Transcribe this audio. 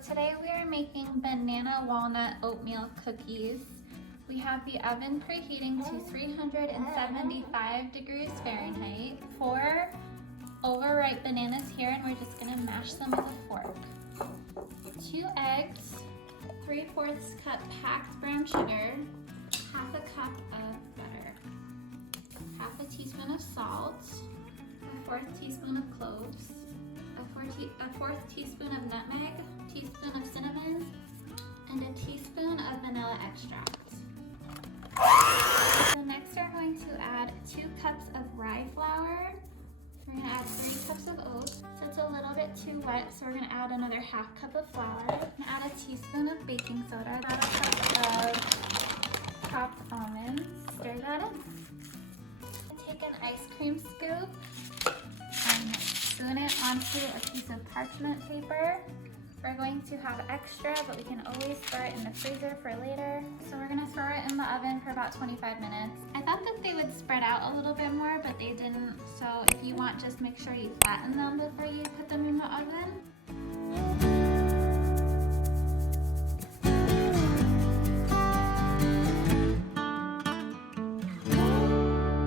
today we are making banana walnut oatmeal cookies. We have the oven preheating to 375 degrees Fahrenheit. 4 overripe bananas here, and we're just gonna mash them with a fork. 2 eggs, 3/4 cup packed brown sugar, half a cup of butter, half a teaspoon of salt, a 1/4 teaspoon of cloves, a 4th teaspoon of nutmeg, teaspoon of cinnamon, and a teaspoon of vanilla extract. So next we're going to add 2 cups of rye flour. We're going to add 3 cups of oats. So it's a little bit too wet, so we're going to add another half cup of flour. We're going to add a teaspoon of baking soda, about a cup of chopped almonds. Stir that in. Take an ice cream scoop and spoon it onto a piece of parchment paper. We're going to have extra, but we can always store it in the freezer for later. So we're gonna throw it in the oven for about 25 minutes. I thought that they would spread out a little bit more, but they didn't. So if you want, just make sure you flatten them before you put them in the oven.